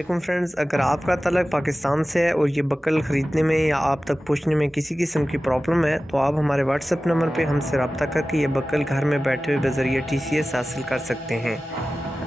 वालेकुम फ्रेंड्स, अगर आपका तल्लुक़ पाकिस्तान से है और ये बकल ख़रीदने में या आप तक पहुँचने में किसी किस्म की प्रॉब्लम है तो आप हमारे व्हाट्सएप नंबर पे हमसे रब्ता करके ये बकल घर में बैठे हुए बज़रिए TCS हासिल कर सकते हैं।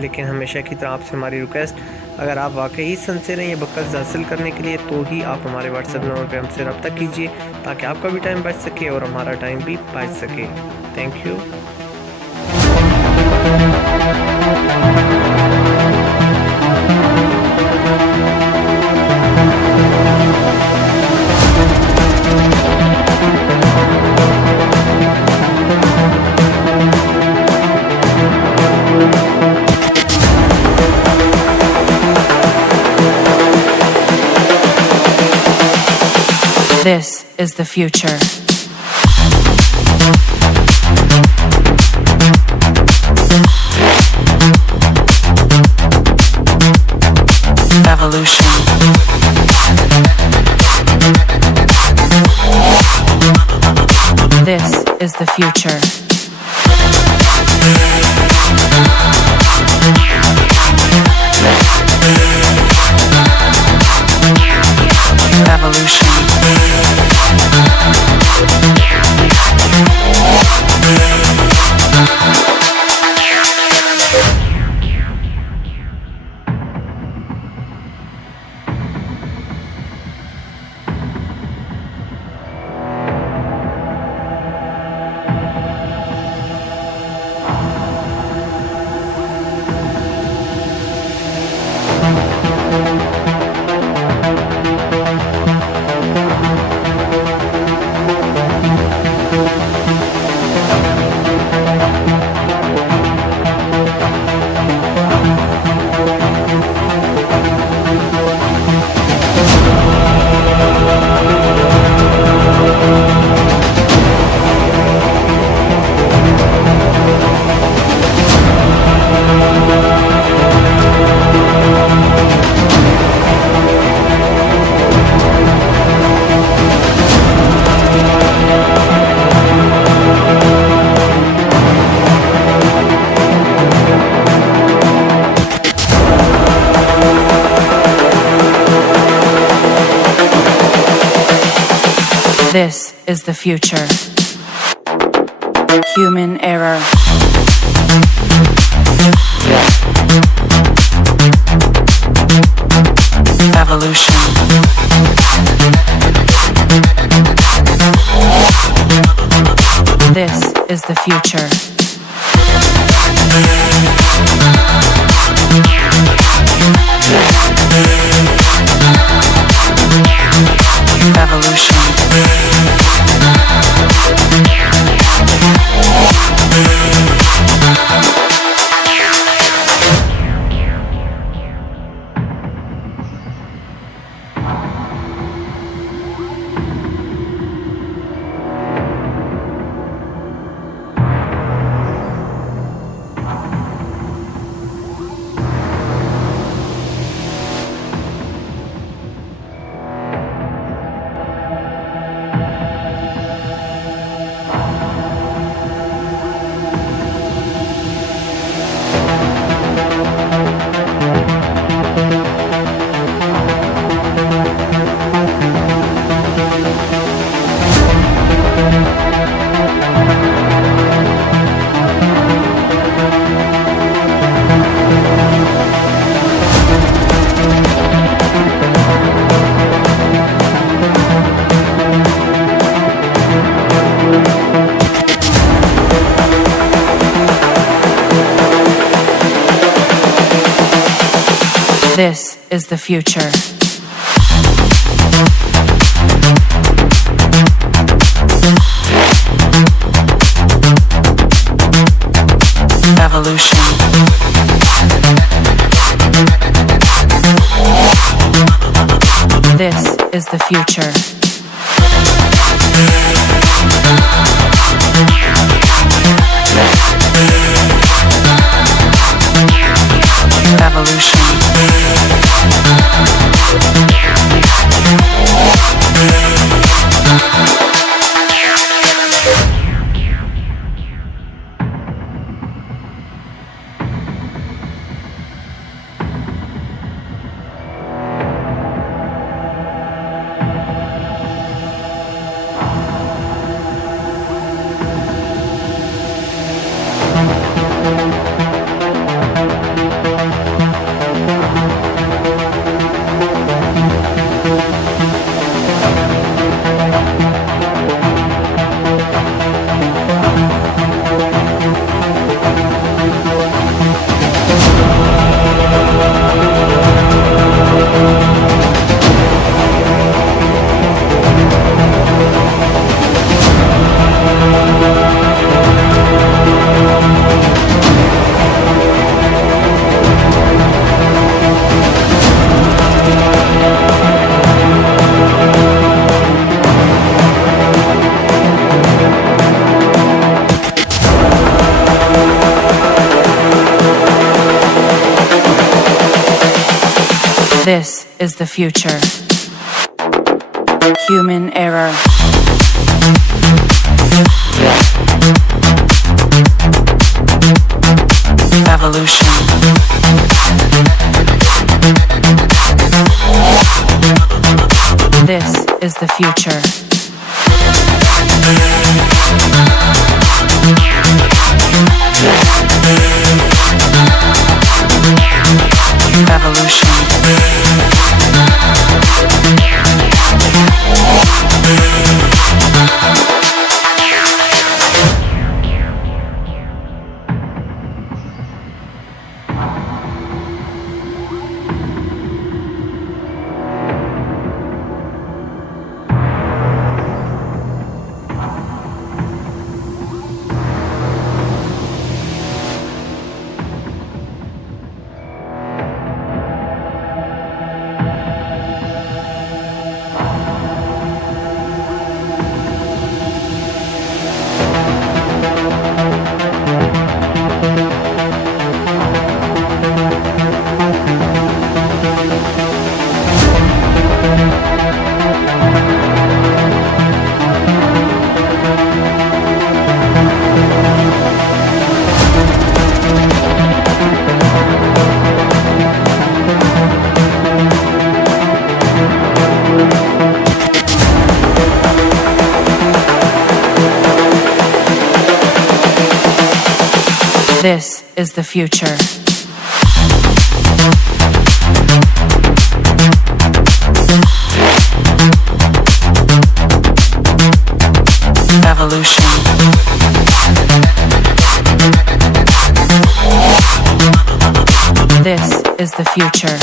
लेकिन हमेशा की तरह आपसे हमारी रिक्वेस्ट, अगर आप वाकई सिंसियर हैं ये बकल हासिल करने के लिए तो ही आप हमारे व्हाट्सएप नंबर पर हमसे रब्ता कीजिए ताकि आपका भी टाइम बच सके और हमारा टाइम भी बच सके। Thank you. This is the future. Evolution. This is the future. Evolution. This is the future. Human error. Evolution. This is the future. Evolution. This is the future. Evolution. This is the future. Evolution. This is the future. Human error. Evolution. This is the future. Evolution. This is the future. Evolution. This is the future.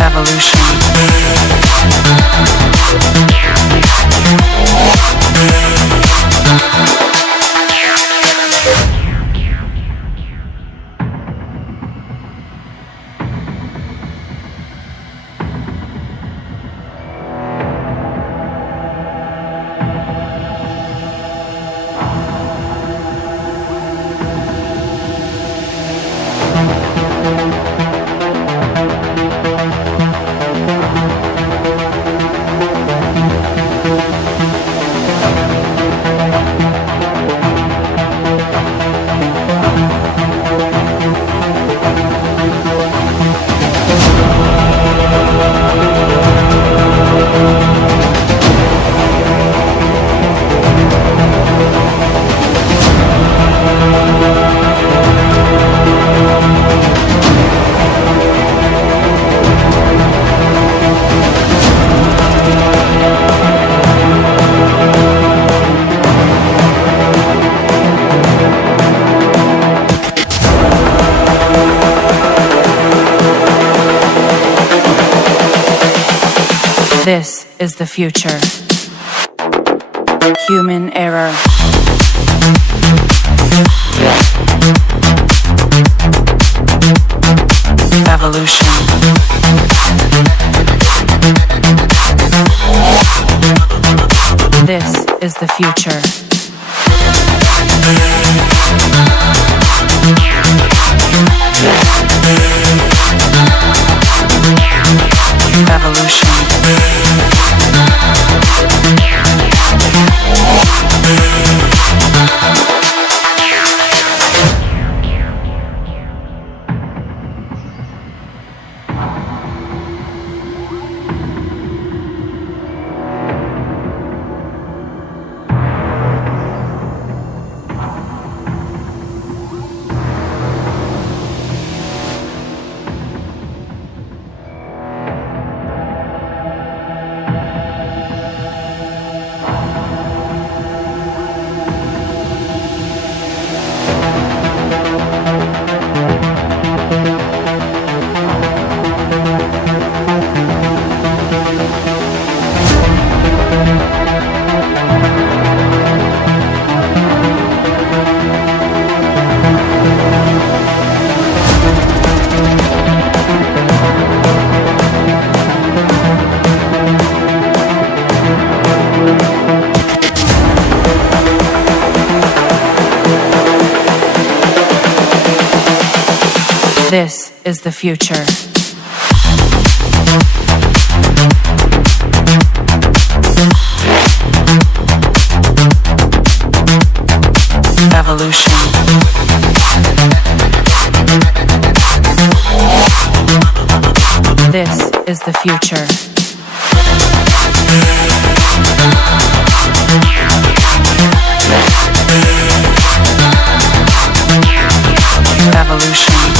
Evolution. This is the future. Human error. Evolution. This is the future. Evolution. This is the future. Evolution. This is the future. Evolution.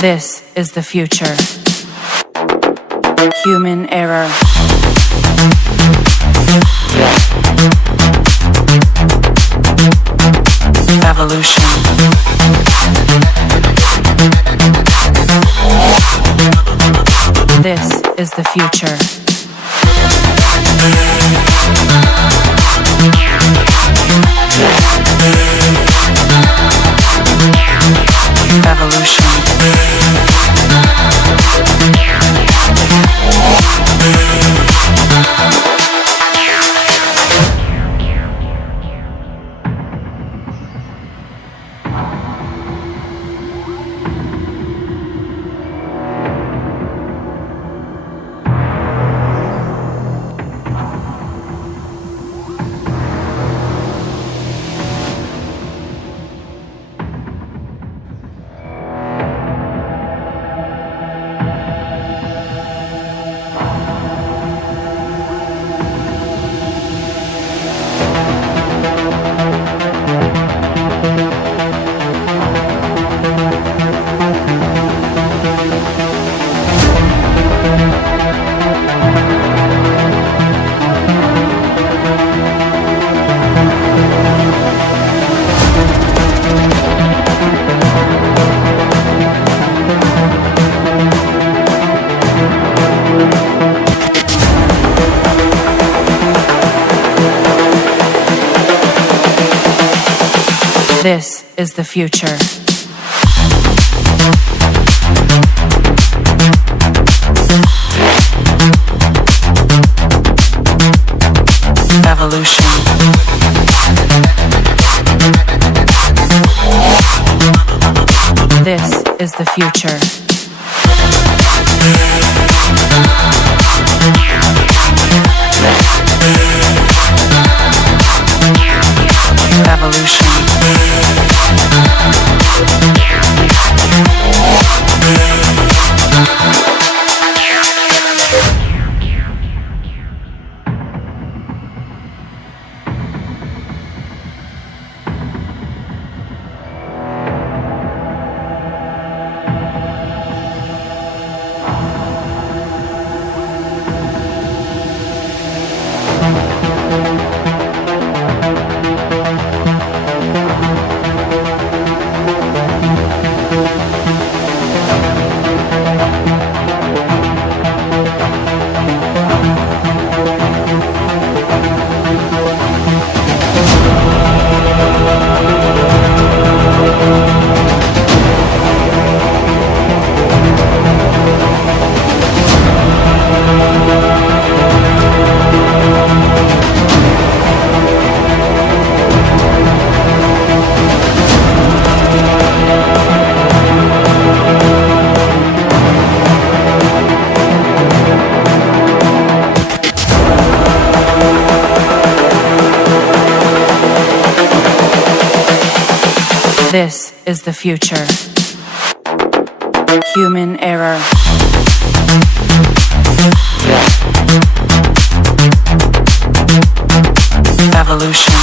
This is the future. Human error. Evolution. This is the future. Evolution. This is the future. Evolution. This is the future. Evolution. This is the future. Human error. Evolution.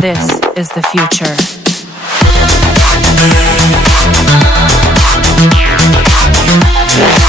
This is the future. This